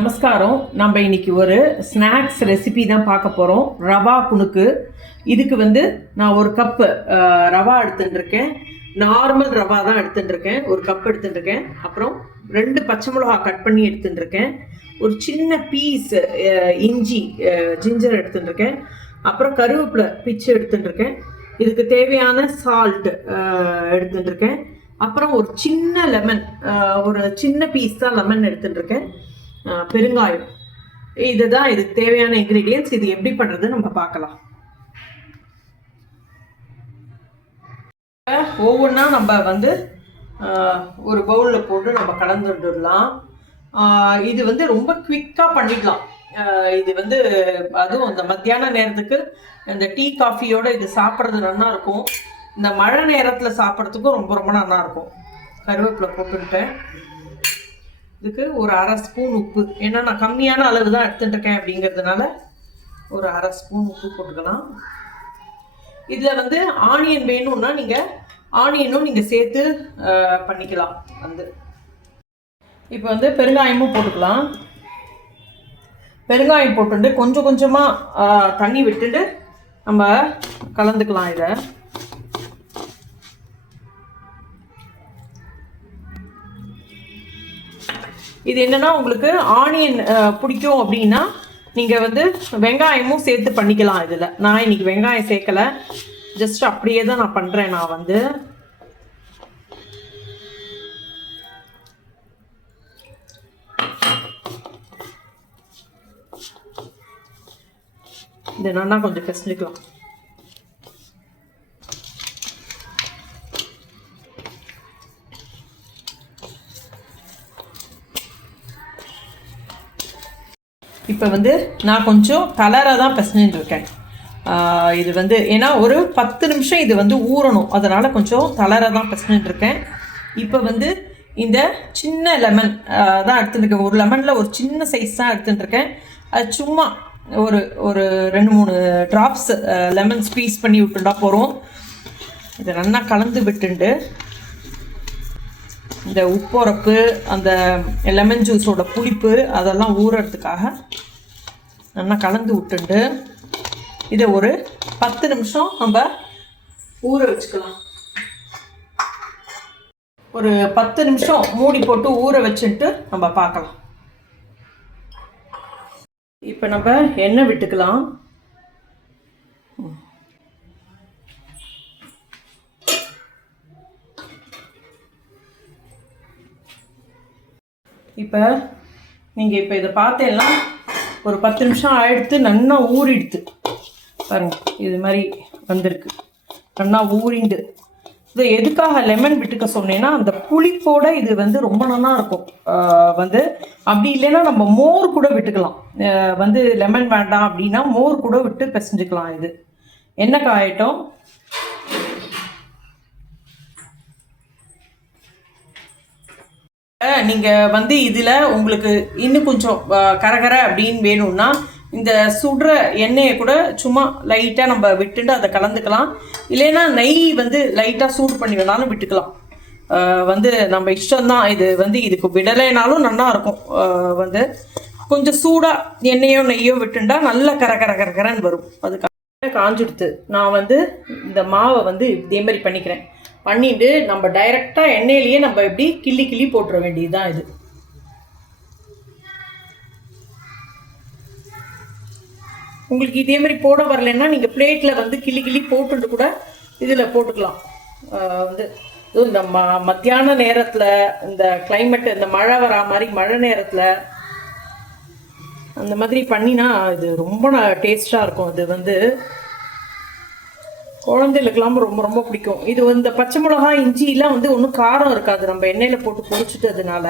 நமஸ்காரம். நம்ம இன்னைக்கு ஒரு ஸ்நாக்ஸ் ரெசிபி தான் பார்க்க போகிறோம் ரவா குணுக்கு இதுக்கு வந்து நான் ஒரு கப்பு ரவா எடுத்துட்டுருக்கேன். நார்மல் ரவா தான் எடுத்துட்டுருக்கேன். ஒரு கப் எடுத்துட்டுருக்கேன். அப்புறம் ரெண்டு பச்சை மிளகா கட் பண்ணி எடுத்துட்டுருக்கேன். ஒரு சின்ன பீஸ் இஞ்சி ஜிஞ்சர் எடுத்துட்டுருக்கேன். அப்புறம் கருவேப்பிலை பிச்சு எடுத்துட்டுருக்கேன். இதுக்கு தேவையான சால்ட் எடுத்துட்டுருக்கேன். அப்புறம் ஒரு சின்ன லெமன் ஒரு சின்ன பீஸ் தான் லெமன் எடுத்துட்டுருக்கேன். பெருங்காயம். இதுதான் இதுக்கு தேவையான இன்க்ரீடியன்ஸ் இது எப்படி பண்ணுறது நம்ம பார்க்கலாம். ஒவ்வொன்றா நம்ம வந்து ஒரு பவுலில் போட்டு நம்ம கலந்துடலாம். இது வந்து ரொம்ப குவிக்காக பண்ணிடலாம் இது வந்து அதுவும் அந்த மத்தியான நேரத்துக்கு இந்த டீ காஃபியோட இது சாப்பிட்றது நல்லா இருக்கும். இந்த மழை நேரத்தில் சாப்பிட்றதுக்கும் ரொம்ப ரொம்ப நல்லா இருக்கும். கருவேப்பிலை போட்டுக்கிட்டேன். இதுக்கு ஒரு அரை ஸ்பூன் உப்பு. ஏன்னா நான் கம்மியான அளவு தான் எடுத்துட்டுருக்கேன் அப்படிங்கிறதுனால ஒரு அரை ஸ்பூன் உப்பு போட்டுக்கலாம். இதில் வந்து ஆனியன் வேணும்னா நீங்கள் ஆனியனும் நீங்கள் சேர்த்து பண்ணிக்கலாம். வந்து. இப்போ வந்து பெருங்காயமும் போட்டுக்கலாம். பெருங்காயம் போட்டுட்டு கொஞ்சம் கொஞ்சமாக தண்ணி விட்டுட்டு நம்ம கலந்துக்கலாம் இதை. இது என்னன்னா உங்களுக்கு ஆனியன் பிடிக்கும் அப்படின்னா நீங்கள் வந்து வெங்காயமும் சேர்த்து பண்ணிக்கலாம் இதில். நான் இன்னைக்கு வெங்காயம் சேர்க்கல. ஜஸ்ட் அப்படியே தான் நான் பண்ணுறேன் நான் வந்து. இது நான் கொஞ்சம் பிசைஞ்சுக்கலாம். இப்போ வந்து நான் கொஞ்சம் கலராக தான் பிசைஞ்சுட்டு இருக்கேன். இது வந்து ஏன்னா ஒரு பத்து நிமிஷம் இது வந்து ஊறணும். அதனால் கொஞ்சம் கலராக தான் பிசைஞ்சுட்டு இருக்கேன். இப்போ வந்து இந்த சின்ன லெமன் தான் எடுத்துட்டுருக்கேன் ஒரு லெமனில் ஒரு சின்ன சைஸ் தான் எடுத்துட்டுருக்கேன் அது சும்மா ஒரு ஒரு ரெண்டு மூணு ட்ராப்ஸ் லெமன் ஸ்பீஸ் பண்ணி விட்டுட்டா போகிறோம் இதை நல்லா கலந்து விட்டுண்டு. இந்த உப்புரப்பு அந்த லெமன் ஜூஸோட புளிப்பு அதெல்லாம் ஊறுறதுக்காக நல்லா கலந்து விட்டுண்டு. இதை ஒரு பத்து நிமிஷம் நம்ம ஊற வச்சுக்கலாம். ஒரு பத்து நிமிஷம் மூடி போட்டு ஊற வச்சுட்டு நம்ம பார்க்கலாம். இப்போ நம்ம எண்ணெய் விட்டுக்கலாம். இப்போ நீங்கள் இப்போ இதை பார்த்தேன்னா ஒரு பத்து நிமிஷம் ஆயிடுத்து நல்லா ஊறிடுது பாருங்க இது மாதிரி வந்திருக்கு. நல்லா ஊறிண்டு. இது எதுக்காக லெமன் விட்டுக்க சொன்னேன்னா அந்த புளிப்போட இது வந்து ரொம்ப நல்லா இருக்கும். வந்து அப்படி இல்லைன்னா நம்ம மோர் கூட விட்டுக்கலாம். வந்து லெமன் வேண்டாம் அப்படின்னா மோர் கூட விட்டு பிசைஞ்சுக்கலாம் இது. என்ன காயட்டும் நீங்கள் வந்து இதில் உங்களுக்கு இன்னும் கொஞ்சம் கரகர அப்படின்னு வேணும்னா இந்த சுடுற எண்ணெயை கூட சும்மா லைட்டாக நம்ம விட்டுட்டு அதை கலந்துக்கலாம். இல்லைன்னா நெய் வந்து லைட்டாக சூடு பண்ணி வேணாலும் விட்டுக்கலாம். வந்து நம்ம இஷ்டம்தான். இது வந்து இதுக்கு விடலைனாலும் நல்லா இருக்கும். வந்து கொஞ்சம் சூடாக எண்ணெயோ நெய்யோ விட்டுண்டா நல்ல கர கர கரகரன்னு வரும். அதுக்காக காஞ்சிடுத்து நான் வந்து இந்த மாவை வந்து இதே மாதிரி பண்ணிக்கிறேன். பண்ணிட்டு நம்ம டைரெக்டாக எண்ணெயிலேயே நம்ம எப்படி கிள்ளி கிள்ளி போட்டுற வேண்டியதுதான் இது. உங்களுக்கு இதே மாதிரி போட வரலைன்னா நீங்கள் பிளேட்டில் வந்து கிள்ளி கிள்ளி போட்டுட்டு கூட இதில் போட்டுக்கலாம். வந்து இதுவும் இந்த ம மத்தியான நேரத்தில் இந்த climate இந்த மழை வரா மாதிரி மழை நேரத்தில் அந்த மாதிரி பண்ணினா இது ரொம்ப டேஸ்ட்டாக இருக்கும். இது வந்து குழந்தைகளுக்கெல்லாம் ரொம்ப ரொம்ப பிடிக்கும். இது வந்து இந்த பச்சை மிளகா இஞ்சிலாம் வந்து ஒன்றும் காரம் இருக்காது. நம்ம எண்ணெயில் போட்டு பொரிச்சிட்டதுனால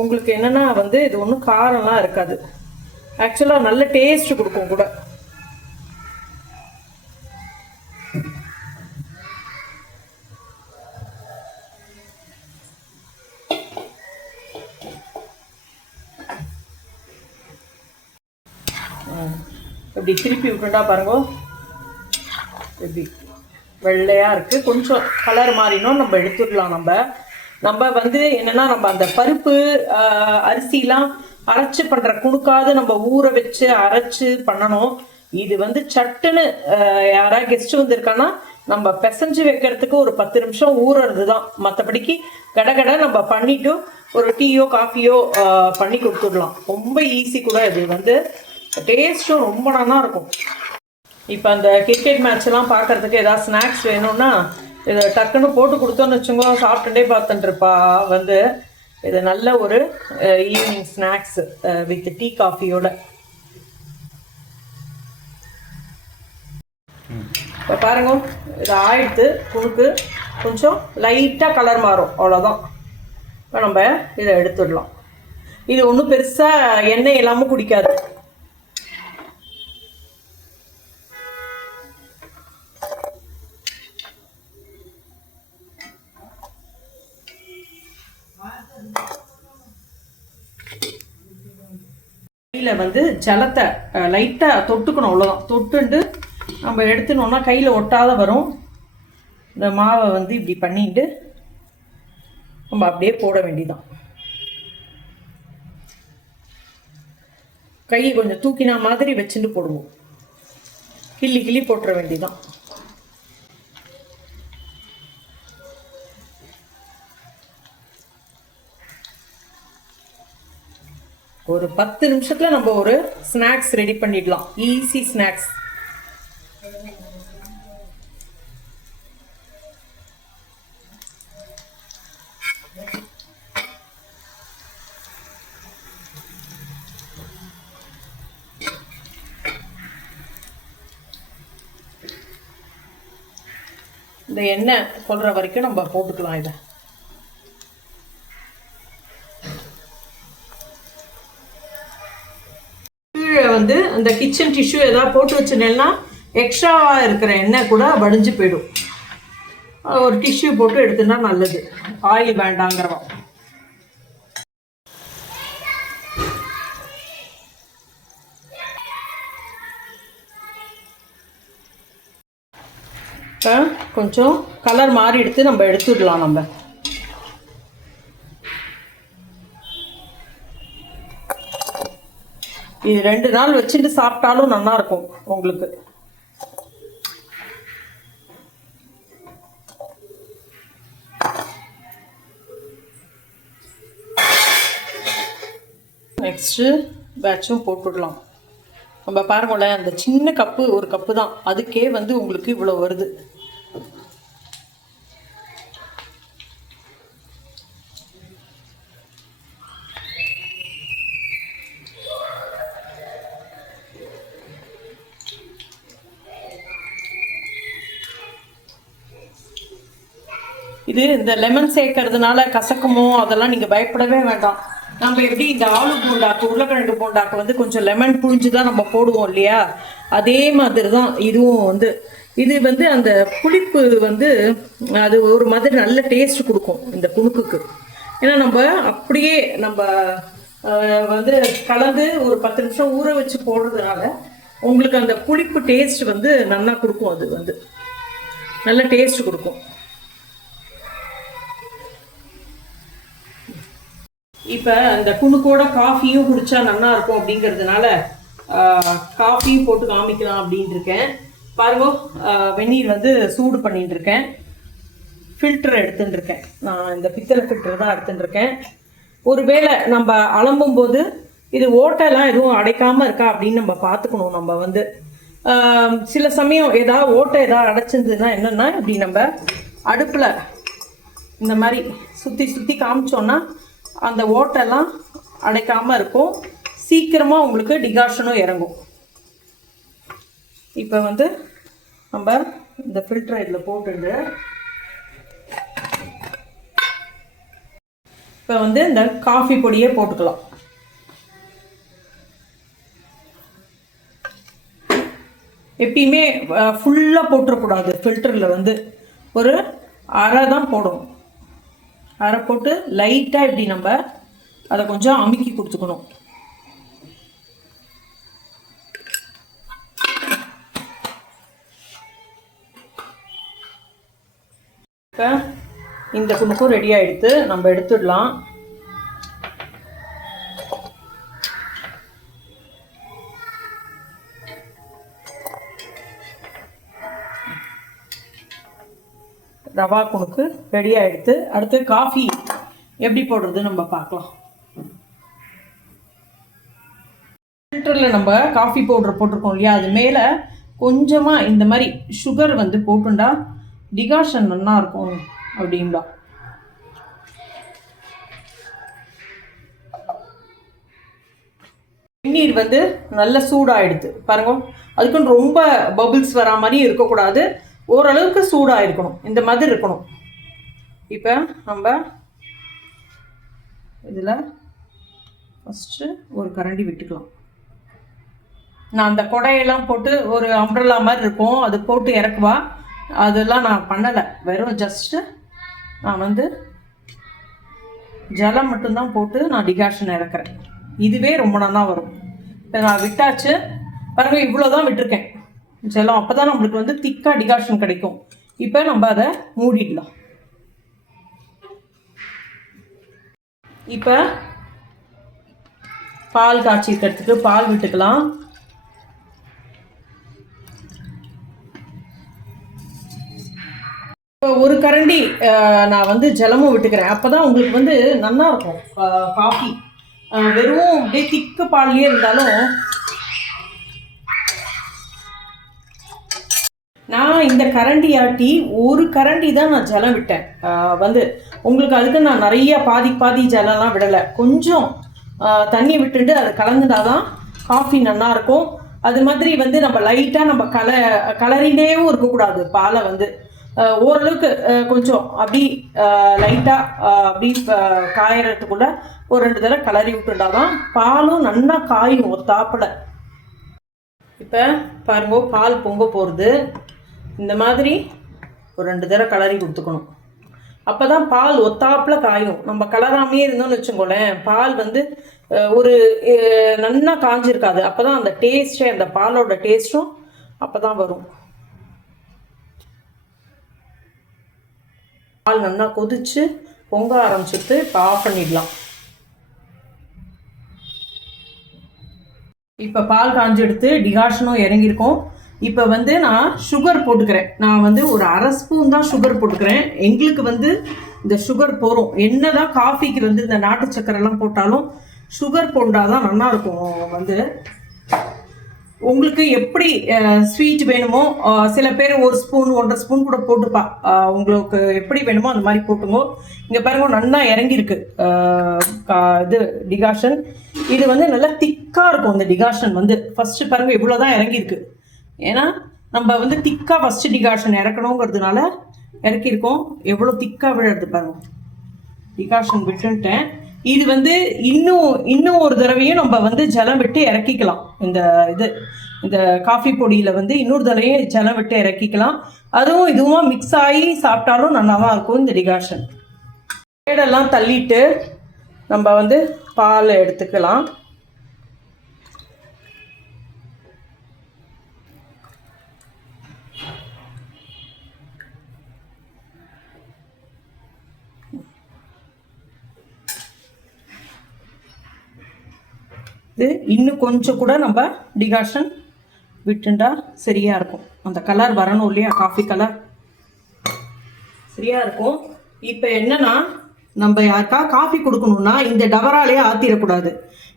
உங்களுக்கு என்னென்னா வந்து இது ஒன்றும் காரம்லாம் இருக்காது. ஆக்சுவலாக நல்ல டேஸ்ட் கொடுக்கும் கூட. இப்படி திருப்பி விட்டுட்டா பாருங்க. எப்படி வெள்ளையாக இருக்குது கொஞ்சம் கலர் மாறினோம். நம்ம எடுத்துடலாம் நம்ம. நம்ம வந்து என்னென்னா நம்ம அந்த பருப்பு அரிசிலாம் அரைச்சி பண்ணுற குணுக்காது நம்ம ஊற வச்சு அரைச்சு பண்ணணும். இது வந்து சட்டுன்னு யாராவது கெஸ்ட் வந்திருக்கான்னா நம்ம பிசைஞ்சு வைக்கிறதுக்கு ஒரு பத்து நிமிஷம் ஊறுறது தான் மற்றபடிக்கு கடகட நம்ம பண்ணிட்டு ஒரு டீயோ காஃபியோ பண்ணி கொடுத்துடலாம். ரொம்ப ஈஸி கூட இது வந்து. டேஸ்ட்டும் ரொம்ப நல்லா இருக்கும். இப்போ அந்த கிரிக்கெட் மேட்ச் எல்லாம் பார்க்கறதுக்கு ஏதாவது ஸ்நாக்ஸ் வேணும்னா இதை டக்குன்னு போட்டு கொடுத்தோன்னு வச்சுக்கோ சாப்பிட்டுட்டே பார்த்துட்டுருப்பா. வந்து இது நல்ல ஒரு ஈவினிங் ஸ்நாக்ஸ் வித் டீ காஃபியோட இப்போ பாருங்க இது ஆயிடுத்து குழுக்கு கொஞ்சம் லைட்டாக கலர் மாறும். அவ்வளோதான் இப்போ நம்ம இதை எடுத்துடலாம். இது ஒன்றும் பெருசாக எண்ணெய் இல்லாமல் குடிக்காது. கையில் வந்து ஜலத்தை லைட்டாக தொட்டுக்கணும் அவ்வளோதான் தொட்டுண்டு நம்ம எடுத்துனோம்னா கையில் ஒட்டாத வரும். இந்த மாவை வந்து இப்படி பண்ணிட்டு நம்ம அப்படியே போட வேண்டியதான் கையை கொஞ்சம் தூக்கினா மாதிரி வச்சுட்டு போடுவோம். கிள்ளி கிள்ளி போட்டுற வேண்டியதான் ஒரு பத்து நிமிஷத்துல நம்ம ஒரு ஸ்நாக்ஸ் ரெடி பண்ணிடலாம். ஈஸி ஸ்நாக்ஸ் இந்த எண்ணெய் கொள்ற வரைக்கும் நம்ம போட்டுக்கலாம் இதை. வந்து அந்த கிச்சன் டிஷ்யூ ஏதாவது போட்டு வச்சுனேன்னா எக்ஸ்ட்ராவாக இருக்கிற எண்ணெய் கூட வடிஞ்சு போயிடும். ஒரு டிஷ்யூ போட்டு எடுத்துனா நல்லது. ஆயில் வேண்டாங்கிறவன். இப்போ கொஞ்சம் கலர் மாறி எடுத்து நம்ம எடுத்துடலாம் நம்ம. இது ரெண்டு நாள் வச்சுட்டு சாப்பிட்டாலும் நல்லா இருக்கும் உங்களுக்கு. நெக்ஸ்ட்டு பேட்சும் போட்டுடலாம். நம்ம பாருங்களேன் அந்த சின்ன கப்பு ஒரு கப்பு தான். அதுக்கே வந்து உங்களுக்கு இவ்வளோ வருது. இது இந்த லெமன் சேர்க்கறதுனால கசக்குமோ அதெல்லாம் நீங்கள் பயப்படவே வேண்டாம். நம்ம எப்படி இந்த ஆலு பூண்டாக்கு உருளைக்கிழங்கு பூண்டாக்கு வந்து கொஞ்சம் லெமன் புழிஞ்சு தான் நம்ம போடுவோம் இல்லையா? அதே மாதிரி தான் இதுவும் வந்து. இது வந்து அந்த புளிப்பு வந்து அது ஒரு மாதிரி நல்ல டேஸ்ட் கொடுக்கும் இந்த குணுக்குக்கு ஏன்னா நம்ம அப்படியே நம்ம வந்து கலந்து ஒரு பத்து நிமிஷம் ஊற வச்சு போடுறதுனால உங்களுக்கு அந்த புளிப்பு டேஸ்ட் வந்து நல்லா கொடுக்கும் அது வந்து. நல்ல டேஸ்ட் கொடுக்கும். இப்போ அந்த குணுக்கோட காஃபியும் குடித்தா நல்லா இருக்கும் அப்படிங்கிறதுனால காஃபியும் போட்டு காமிக்கலாம் அப்படின்ட்டு இருக்கேன் பாருங்க வெந்நீர் வந்து சூடு பண்ணிட்டு இருக்கேன் ஃபில்டர் எடுத்துட்டு இருக்கேன் நான் இந்த பித்தளை ஃபில்டர் தான் எடுத்துட்டு இருக்கேன் ஒருவேளை நம்ம அலம்பும் போது இது ஓட்டெல்லாம் எதுவும் அடைக்காமல் இருக்கா அப்படின்னு நம்ம பார்த்துக்கணும் நம்ம வந்து. சில சமயம் ஏதாவது ஓட்டை ஏதாவது அடைச்சிருந்ததுன்னா என்னென்னா இப்படி நம்ம அடுப்பில் இந்த மாதிரி சுற்றி சுற்றி காமிச்சோன்னா அந்த ஓட்டெல்லாம் அடைக்காமல் இருக்கும். சீக்கிரமாக உங்களுக்கு டிகாஷனும் இறங்கும். இப்போ வந்து நம்ம இந்த ஃபில்டரை இதில் போட்டுட்டு இப்போ வந்து இந்த காஃபி பொடியே போட்டுக்கலாம். எப்பயுமே ஃபுல்லாக போட்டுறக்கூடாது ஃபில்டரில் வந்து. ஒரு அரை தான் போடணும். அரை போட்டு லைட்டாக இப்படி நம்ம அதை கொஞ்சம் அமுக்கி கொடுத்துக்கணும். இப்போ இந்த குணுக்கும் ரெடி ஆகிடுத்து நம்ம எடுத்துடலாம். ரவா குணுக்கு ரெடி ஆகிடுது அடுத்து காஃபி எப்படி போடுறது நம்ம பார்க்கலாம். ஃபில்டரில் நம்ம காஃபி பவுடர் போட்டிருக்கோம் இல்லையா? அது மேலே கொஞ்சமாக இந்த மாதிரி சுகர் வந்து போட்டுண்டா டிகாஷன் நல்லா இருக்கும் அப்படின்டா வெந்நீர் வந்து நல்ல சூடாகிடுது பாருங்க. அதுக்குன்னு ரொம்ப பபிள்ஸ் வரா மாதிரி இருக்கக்கூடாது. ஓரளவுக்கு சூடாக இருக்கணும் இந்த மாதிரி இருக்கணும். இப்போ நம்ம இதில் ஃபஸ்ட்டு ஒரு கரண்டி விட்டுக்கலாம். நான் அந்த கொடையெல்லாம் போட்டு ஒரு அம்ப்ரல்லா மாதிரி இருக்கும். அது போட்டு இறக்குவா. அதெல்லாம் நான் பண்ணலை. வெறும் ஜஸ்ட்டு நான் வந்து ஜலம் மட்டும்தான் போட்டு நான் டிகாஷன் இறக்குறேன். இதுவே ரொம்ப நல்லா வரும். இப்போ நான் விட்டாச்சு. பாருங்கள் இவ்வளோ தான் விட்டுருக்கேன். ஜலம் அப்போ தான் நம்மளுக்கு வந்து திக்காக டிகாஷன் கிடைக்கும். இப்போ நம்ம அதை மூடிடலாம். இப்போ பால் காய்ச்சிக்கிறதுக்கு பால் விட்டுக்கலாம். இப்போ ஒரு கரண்டி நான் வந்து ஜலமும் விட்டுக்கிறேன். அப்போ தான் உங்களுக்கு வந்து நல்லா இருக்கும். காஃபி வெறும் அப்படியே திக்கு பால்லையே இருந்தாலும் நான் இந்த கரண்டி ஆட்டி ஒரு கரண்டி தான் நான் ஜலம் விட்டேன். வந்து உங்களுக்கு அதுக்கு நான் நிறைய பாதி பாதி ஜலம்லாம் விடலை. கொஞ்சம் தண்ணி விட்டுட்டு அதை கலந்துட்டாதான் காஃபி நல்லாயிருக்கும் அது மாதிரி வந்து நம்ம லைட்டாக நம்ம கல கலரிண்டேவும் இருக்கக்கூடாது பாலை வந்து. ஓரளவுக்கு கொஞ்சம் அப்படி லைட்டாக அப்படி அஹ், காயறதுக்குள்ள ஒரு ரெண்டு தடவை கலரி விட்டுட்டாதான் பாலும் நல்லா காயும் ஒரு தாப்பில். இப்போ பாருங்க பால் பொங்க போகிறது இந்த மாதிரி ஒரு ரெண்டு தடவை கலரி கொடுத்துக்கணும். அப்போ தான் பால் ஒத்தாப்பில் காயும். நம்ம கலராமையே இருந்தோம்னு வச்சுக்கோங்களேன் பால் வந்து ஒரு அஹ், நன்னா காஞ்சிருக்காது. அப்போ தான் அந்த டேஸ்ட்டே அந்த பாலோட டேஸ்ட்டும் அப்போ தான் வரும். பால் நல்லா கொதிச்சு பொங்க ஆரம்பிச்சிட்டு இப்போ ஆஃப் பண்ணிடலாம். இப்போ பால் காஞ்சி எடுத்து டிகாஷனும் இறங்கியிருக்கோம். இப்போ வந்து நான் சுகர் போட்டுக்கிறேன். நான் வந்து ஒரு அரை ஸ்பூன் தான் சுகர் போட்டுக்கிறேன். எங்களுக்கு வந்து இந்த சுகர் போகிறோம் என்னதான் காஃபிக்கு வந்து இந்த நாட்டு சக்கரைலாம் போட்டாலும் சுகர் போட்டாதான் தான் நல்லாயிருக்கும் வந்து. உங்களுக்கு எப்படி ஸ்வீட் வேணுமோ சில பேர் ஒரு ஸ்பூன் ஒன்றரை ஸ்பூன் கூட போட்டுப்பா. உங்களுக்கு எப்படி வேணுமோ அந்த மாதிரி போட்டுங்கோ இங்கே பாருங்க நல்லா இறங்கியிருக்கு. கா- இது டிகாஷன் இது வந்து நல்லா திக்காக இருக்கும் இந்த டிகாஷன் வந்து. ஃபஸ்ட்டு பாருங்க இவ்வளோ தான் இறங்கியிருக்கு. ஏன்னா நம்ம வந்து திக்காக ஃபஸ்ட்டு டிகாஷன் இறக்கணுங்கிறதுனால இறக்கியிருக்கோம். எவ்வளோ திக்காக விழுறது பாருங்க. டிகாஷன் விட்டுன்ட்டேன். இது வந்து இன்னும் இன்னும் ஒரு தடவையும் நம்ம வந்து ஜலம் விட்டு இறக்கிக்கலாம். இந்த இது இந்த காஃபி பொடியில் வந்து இன்னொரு தடவையும் ஜலம் விட்டு இறக்கிக்கலாம். அதுவும் இதுவும் மிக்ஸ் ஆகி சாப்பிட்டாலும் நல்லா தான் இருக்கும் இந்த டிகாஷன் பேடெல்லாம் தள்ளிட்டு நம்ம வந்து பால் எடுத்துக்கலாம். இது இன்னும் கொஞ்சம் கூட நம்ம டிகாஷன் விட்டுண்டா சரியா இருக்கும். அந்த கலர் வரணும் இல்லையா? காஃபி கலர் சரியா இருக்கும். இப்போ என்னன்னா நம்ம யாருக்கா காஃபி கொடுக்கணும்னா இந்த டவராலேயே ஆத்திரக்கூடாது.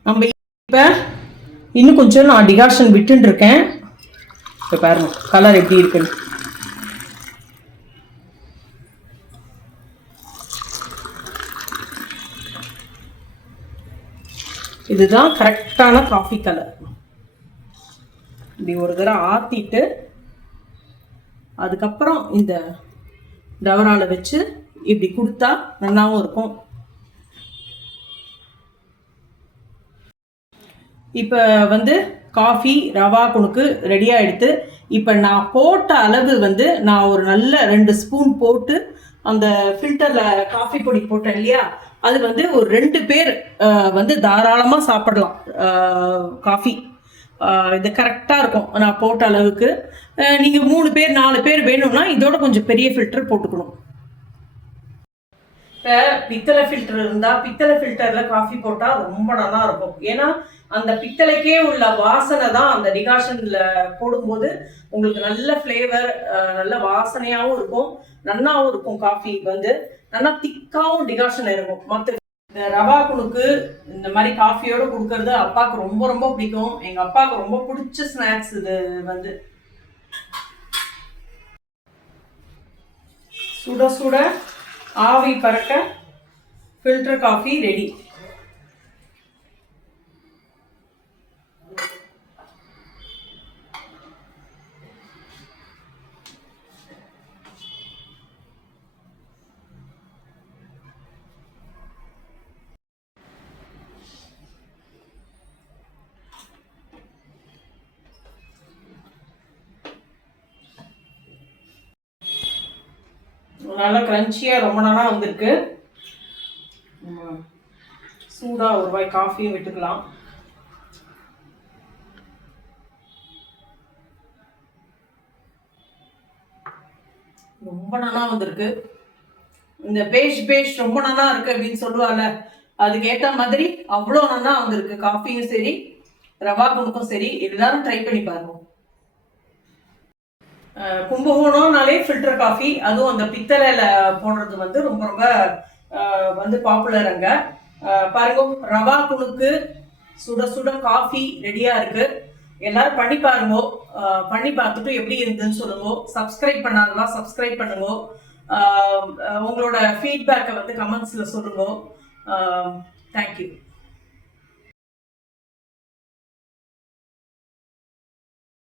நம்ம இப்போ இன்னும் கொஞ்சம் நான் டிகாஷன் விட்டுருக்கேன் இப்போ பாருங்க கலர் எப்படி இருக்குன்னு. இதுதான் கரெக்டான காஃபி கலர் இப்படி ஒரு தடவை ஆற்றிட்டு அதுக்கப்புறம் இந்த டவரால வச்சு இப்படி கொடுத்தா நல்லாவும் இருக்கும். இப்போ வந்து காஃபி ரவா குணுக்கு ரெடி ஆகிடுத்து இப்போ நான் போட்ட அளவு வந்து நான் ஒரு நல்ல ரெண்டு ஸ்பூன் போட்டு அந்த ஃபில்டரில் காஃபி பொடி போட்டேன் இல்லையா? அது வந்து ஒரு ரெண்டு பேர் வந்து தாராளமாக சாப்பிடலாம். காஃபி இது கரெக்டாக இருக்கும். நான் போட்ட அளவுக்கு. நீங்கள் மூணு பேர் நாலு பேர் வேணும்னா இதோட கொஞ்சம் பெரிய ஃபில்டர் போட்டுக்கணும். இப்போ பித்தளை ஃபில்டர் இருந்தால் பித்தளை ஃபில்டரில் காஃபி போட்டால் ரொம்ப நல்லா இருக்கும். ஏன்னா அந்த பித்தளைக்கே உள்ள வாசனை தான் அந்த டிகாஷனில் போடும்போது உங்களுக்கு நல்ல ஃப்ளேவர் நல்ல வாசனையாகவும் இருக்கும். நன்னாவும் இருக்கும் காஃபி வந்து. நல்லா திக்காவும் டிகாஷன் இருக்கும். மற்ற இந்த ரவா குணுக்கு இந்த மாதிரி காஃபியோட கொடுக்கறது அப்பாவுக்கு ரொம்ப ரொம்ப பிடிக்கும். எங்க அப்பாவுக்கு ரொம்ப பிடிச்ச ஸ்நாக்ஸ் இது வந்து. சுட சுட ஆவி பறக்க ஃபில்டர் காஃபி ரெடி நல்லா க்ரன்ச்சியாக ரொம்ப நாளாக வந்திருக்கு. சூடாக ஒரு ரூபாய் காஃபியும் விட்டுக்கலாம். ரொம்ப நல்லா வந்திருக்கு. இந்த பேஷ் பேஷ் ரொம்ப நல்லா இருக்கு அப்படின்னு சொல்லுவாங்கல்ல அதுக்கு மாதிரி அவ்வளோ நல்லா வந்திருக்கு. காஃபியும் சரி ரவா குணுக்கும் சரி எல்லாரும் ட்ரை பண்ணி பாருங்க. கும்பகோணம்னாலே ஃபில்டர் காஃபி அதுவும் அந்த பித்தளையில் போடுறது வந்து ரொம்ப ரொம்ப வந்து பாப்புலர் அங்கே. பாருங்க ரவா குணுக்கு சுட சுட காஃபி ரெடியாக இருக்குது எல்லாரும் பண்ணி பாருங்க. பண்ணி பார்த்துட்டு எப்படி இருந்துன்னு சொல்லுங்க. சப்ஸ்கிரைப் பண்ணாதெல்லாம் சப்ஸ்கிரைப் பண்ணுங்க. உங்களோட ஃபீட்பேக்கை வந்து கமெண்ட்ஸில் சொல்லுங்க. தேங்க்யூ